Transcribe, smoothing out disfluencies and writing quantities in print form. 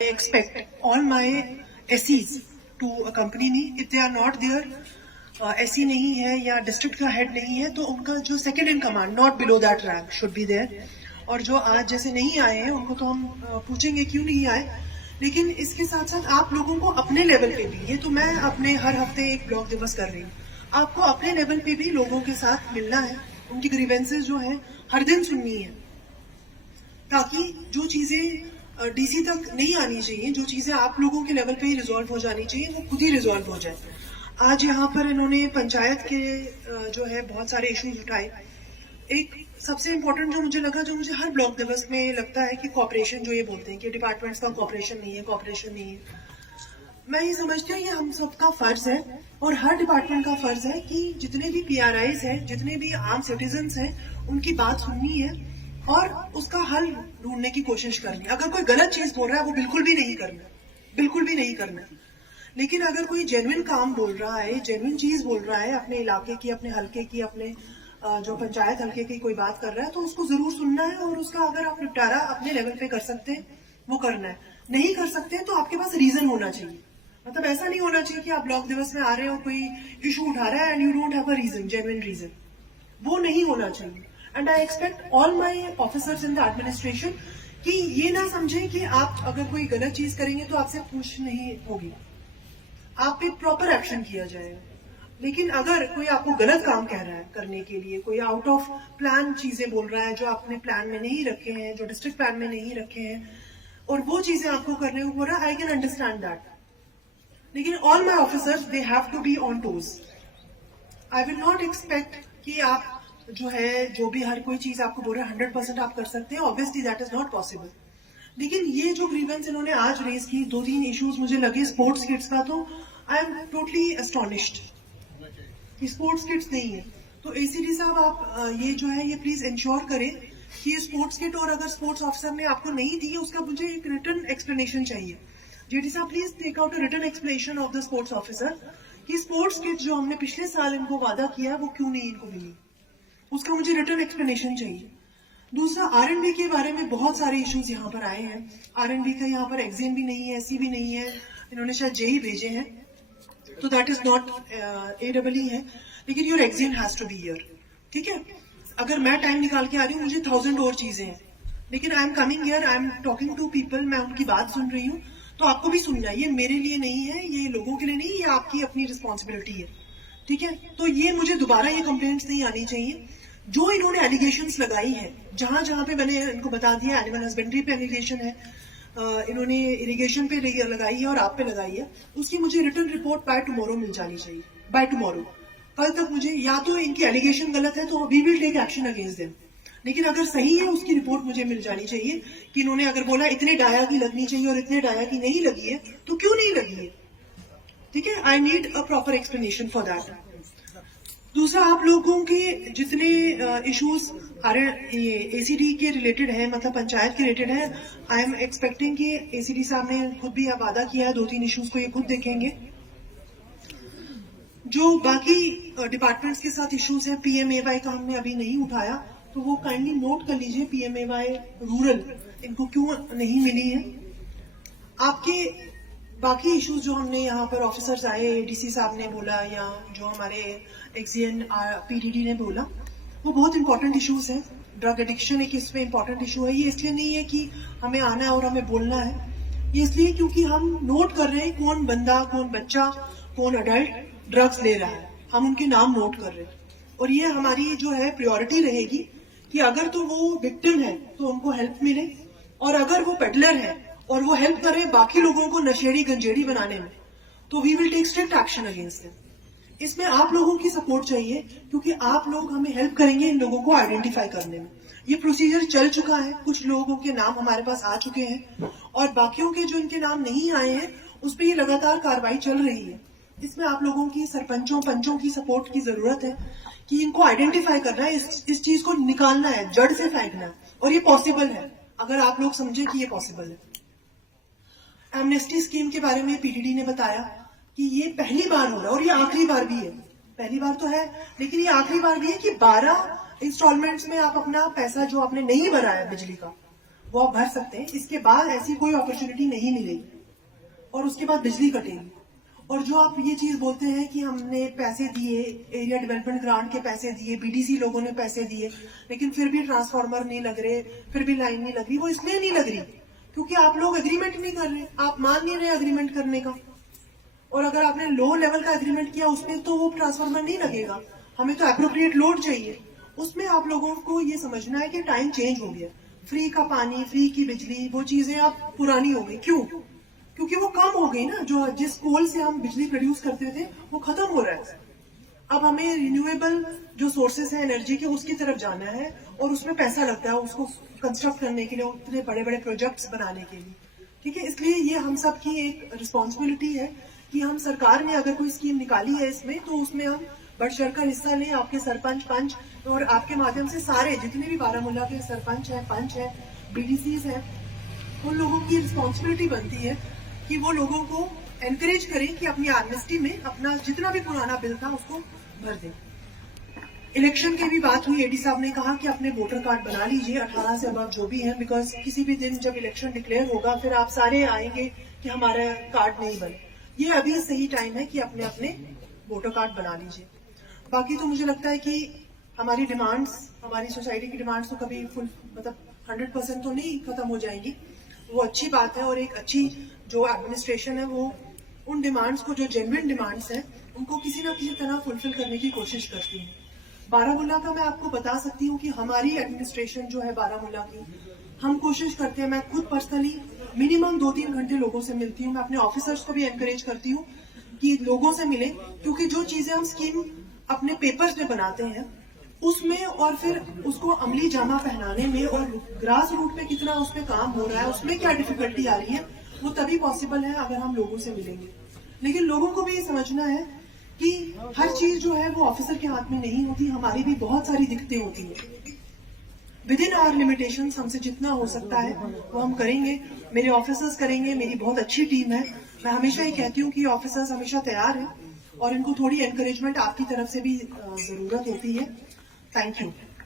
I expect all my SEs to accompany me. If they are not there, SE नहीं है या district का head नहीं है, तो उनका जो second in command not below that rank should be there. और जो आज जैसे नहीं आए हैं उनको तो हम पूछेंगे क्यों नहीं आए. लेकिन इसके साथ साथ आप लोगों को अपने लेवल पे भी, ये तो मैं अपने हर हफ्ते एक ब्लॉक दिवस कर रही हूँ, आपको अपने लेवल पे भी लोगों के साथ मिलना है, उनकी ग्रीवेंसेस जो है हर दिन सुननी है, ताकि जो चीजें डीसी तक नहीं आनी चाहिए, जो चीजें आप लोगों के लेवल पे ही रिजॉल्व हो जानी चाहिए, वो खुद ही रिजॉल्व हो जाए. आज यहाँ पर इन्होंने पंचायत के जो है बहुत सारे इश्यूज उठाए. एक सबसे इम्पोर्टेंट जो मुझे लगा, जो मुझे हर ब्लॉक दिवस में लगता है कि कॉपरेशन, जो ये बोलते हैं कि डिपार्टमेंट्स का कॉपरेशन नहीं है, कॉपरेशन नहीं है, मैं ये समझती हूँ ये हम सबका फर्ज है और हर डिपार्टमेंट का फर्ज है कि जितने भी PRIs हैं, जितने भी आम सिटीजन्स हैं, उनकी बात सुननी है और उसका हल ढूंढने की कोशिश करनी. अगर कोई गलत चीज बोल रहा है वो बिल्कुल भी नहीं करना, बिल्कुल भी नहीं करना. लेकिन अगर कोई जेन्युइन काम बोल रहा है, जेन्युइन चीज बोल रहा है, अपने इलाके की, अपने हल्के की, अपने जो पंचायत हल्के की कोई बात कर रहा है, तो उसको जरूर सुनना है और उसका अगर आप निपटारा अपने लेवल पे कर सकते हैं वो करना है. नहीं कर सकते तो आपके पास रीजन होना चाहिए. मतलब ऐसा नहीं होना चाहिए कि आप ब्लॉक दिवस में आ रहे हो, कोई इशू उठा रहा है and you don't have a reason, genuine reason. वो नहीं होना चाहिए. And I expect all my officers in the administration कि ये ना समझें कि आप अगर कोई गलत चीज करेंगे तो आपसे पूछ नहीं होगी, आप पे प्रॉपर एक्शन किया जाएगा. लेकिन अगर कोई आपको गलत काम कह रहा है करने के लिए, कोई आउट ऑफ प्लान चीजें बोल रहा है जो आपने प्लान में नहीं रखे हैं, जो डिस्ट्रिक्ट प्लान में नहीं रखे हैं, और वो चीजें आपको करने को बोल रहा है, आई कैन अंडरस्टैंड दैट. लेकिन all my officers they have to be on toes. I will not expect कि आप जो है, जो भी हर कोई चीज आपको बोल रहा है 100% आप कर सकते हैं. Obviously that is not possible. लेकिन ये जो ग्रीवेंस इन्होंने आज रेज की, 2-3 इश्यूज मुझे लगे स्पोर्ट्स किट्स का, तो आई एम टोटली एस्टोनिश्ड कि स्पोर्ट्स किट्स नहीं है. तो ACD साहब आप ये जो है ये प्लीज इंश्योर करें कि ये स्पोर्ट्स किट, और अगर स्पोर्ट्स ऑफिसर ने आपको नहीं दी उसका मुझे एक रिटर्न एक्सप्लेनेशन चाहिए. JD साहब please take out a return explanation of the sports officer कि स्पोर्ट्स किट जो हमने पिछले साल इनको वादा किया वो क्यों नहीं इनको मिली, उसका मुझे रिटर्न एक्सप्लेनेशन चाहिए. दूसरा, R&B के बारे में बहुत सारे इश्यूज यहाँ पर आए हैं. R&B का यहाँ पर एग्जाम भी नहीं है, SC भी नहीं है, इन्होंने शायद JEE भेजे हैं, तो दैट इज नॉट AEE है. लेकिन your exam has to be here. ठीक है, अगर मैं टाइम निकाल के आ रही हूँ, मुझे 1000 और चीजें हैं, लेकिन I am coming here, I am talking to people, मैं उनकी बात सुन रही हूँ, तो आपको भी सुनना है. ये मेरे लिए नहीं है, ये लोगों के लिए नहीं, ये आपकी अपनी रिस्पॉन्सिबिलिटी है. ठीक है, तो ये मुझे दोबारा ये कंप्लेंट्स नहीं आनी चाहिए. जो इन्होंने एलिगेशंस लगाई है, जहां जहां पे मैंने इनको बता दिया, एनिमल हस्बेंड्री पे एलिगेशन है, इन्होंने इरिगेशन पे लगाई है और आप पे लगाई है, उसकी मुझे रिटर्न रिपोर्ट बाय टुमारो मिल जानी चाहिए. बाय टुमारो, कल तक मुझे, या तो इनकी एलिगेशन गलत है तो we will take action against them, लेकिन अगर सही है उसकी रिपोर्ट मुझे मिल जानी चाहिए कि इन्होंने अगर बोला इतने डाया की लगनी चाहिए और इतने डाया की नहीं लगी है, तो क्यों नहीं लगी है. ठीक है, I need a proper explanation for that. दूसरा, आप लोगों के जितने इश्यूज ACD के रिलेटेड है, मतलब पंचायत के रिलेटेड है, आई एम एक्सपेक्टिंग कि ACD साहब ने खुद भी वादा किया है 2-3 इश्यूज को ये खुद देखेंगे. जो बाकी डिपार्टमेंट्स के साथ इश्यूज है, PMAY का हमने अभी नहीं उठाया, तो वो काइंडली नोट कर लीजिए. PMAY रूरल इनको क्यों नहीं मिली है. आपके बाकी इश्यूज जो हमने यहाँ पर ऑफिसर्स आए, DC साहब ने बोला, या जो हमारे एक्सियन PDD ने बोला, वो बहुत इंपॉर्टेंट इश्यूज है. ड्रग एडिक्शन एक इसमें इंपॉर्टेंट इशू है. ये इसलिए नहीं है कि हमें आना है और हमें बोलना है, ये इसलिए क्योंकि हम नोट कर रहे हैं कौन बंदा, कौन बच्चा, कौन अडल्ट ड्रग्स ले रहा है, हम उनके नाम नोट कर रहे हैं. और ये हमारी जो है प्रायोरिटी रहेगी कि अगर तो वो विक्टिम है तो उनको हेल्प मिले, और अगर वो पेडलर है और वो हेल्प करे बाकी लोगों को नशेड़ी गंजेड़ी बनाने में, तो we will take strict action against them. इसमें आप लोगों की सपोर्ट चाहिए, क्योंकि आप लोग हमें हेल्प करेंगे इन लोगों को आइडेंटिफाई करने में. ये प्रोसीजर चल चुका है, कुछ लोगों के नाम हमारे पास आ चुके हैं, और बाकियों के जो इनके नाम नहीं आए हैं उस पर ये लगातार कार्रवाई चल रही है. इसमें आप लोगों की, सरपंचों पंचों की सपोर्ट की जरूरत है कि इनको आइडेंटिफाई करना है, इस चीज को निकालना है, जड़ से फेंकना है. और ये पॉसिबल है अगर आप लोग समझे कि ये पॉसिबल है. एमनेस्टी स्कीम के बारे में PDD ने बताया कि ये पहली बार हो रहा है, और ये आखिरी बार भी है. पहली बार तो है, लेकिन ये आखिरी बार भी है कि 12 इंस्टॉलमेंट्स में आप अपना पैसा जो आपने नहीं भरा है बिजली का, वो आप भर सकते हैं। इसके बाद ऐसी कोई अपॉर्चुनिटी नहीं मिलेगी और उसके बाद बिजली कटेगी। और जो आप ये चीज बोलते हैं कि हमने पैसे दिए, एरिया डेवलपमेंट ग्रांट के पैसे दिए, बीडीसी लोगों ने पैसे दिए, लेकिन फिर भी ट्रांसफार्मर नहीं लग रहे, फिर भी लाइन नहीं लग रही, वो इसलिए नहीं लग रही क्योंकि आप लोग एग्रीमेंट नहीं कर रहे, आप मान नहीं रहे एग्रीमेंट करने का। और अगर आपने लो लेवल का एग्रीमेंट किया उसमें तो वो ट्रांसफार्मर नहीं लगेगा। हमें तो एप्रोप्रिएट लोड चाहिए। उसमें आप लोगों को ये समझना है कि टाइम चेंज हो गया। फ्री का पानी, फ्री की बिजली, वो चीजें अब पुरानी हो गई। क्यों? क्योंकि वो कम हो गई ना। जो जिस कोल से हम बिजली प्रोड्यूस करते थे वो खत्म हो रहा है। अब हमें रिन्यूएबल जो सोर्सेस है एनर्जी के उसकी तरफ जाना है और उसमें पैसा लगता है उसको कंस्ट्रक्ट करने के लिए, उतने बड़े बड़े प्रोजेक्ट्स बनाने के लिए। ठीक है, इसलिए ये हम सब की एक रिस्पॉन्सिबिलिटी है कि हम, सरकार ने अगर कोई स्कीम निकाली है इसमें तो उसमें हम बढ़ चढ़कर हिस्सा लें। आपके सरपंच, पंच और आपके माध्यम से सारे जितने भी बारामूला के सरपंच है, पंच है, बीडीसीज है, उन लोगों की रिस्पॉन्सिबिलिटी बनती है कि वो लोगों को एनकरेज करें कि अपनी एमनेस्टी में अपना जितना भी पुराना बिल था उसको भर दें। इलेक्शन की भी बात हुई, एडी साहब ने कहा कि अपने वोटर कार्ड बना लीजिए 18 से अब जो भी है, बिकॉज किसी भी दिन जब इलेक्शन डिक्लेयर होगा फिर आप सारे आएंगे कि हमारा कार्ड नहीं बने। ये अभी सही टाइम है कि अपने अपने वोटर कार्ड बना लीजिए। बाकी तो मुझे लगता है कि हमारी डिमांड्स, हमारी सोसाइटी की डिमांड्स तो कभी फुल मतलब 100% तो नहीं खत्म हो जाएंगी। वो अच्छी बात है और एक अच्छी जो एडमिनिस्ट्रेशन है वो उन डिमांड्स को, जो जेन्युइन डिमांड्स हैं, उनको किसी ना किसी तरह फुलफिल करने की कोशिश करती है। बारामूला का मैं आपको बता सकती हूँ कि हमारी एडमिनिस्ट्रेशन जो है बारामूला की, हम कोशिश करते हैं, मैं खुद पर्सनली मिनिमम 2-3 घंटे लोगों से मिलती हूँ। मैं अपने ऑफिसर्स को भी एनकरेज करती हूँ कि लोगों से मिले, क्योंकि जो चीजें हम स्कीम अपने पेपर्स में बनाते हैं उसमें और फिर उसको अमली जामा पहनाने में और ग्रास रूट पे कितना उसमें काम हो रहा है, उसमें क्या डिफिकल्टी आ रही है, वो तभी पॉसिबल है अगर हम लोगों से मिलेंगे। लेकिन लोगों को भी ये समझना है कि हर चीज जो है वो ऑफिसर के हाथ में नहीं होती, हमारी भी बहुत सारी दिक्कतें होती है। विद इन आवर लिमिटेशंस हमसे जितना हो सकता है वो हम करेंगे, मेरे ऑफिसर्स करेंगे, मेरी बहुत अच्छी टीम है। मैं हमेशा ही कहती हूँ कि ऑफिसर्स हमेशा तैयार हैं और इनको थोड़ी एनकरेजमेंट आपकी तरफ से भी जरूरत होती है। Thank you.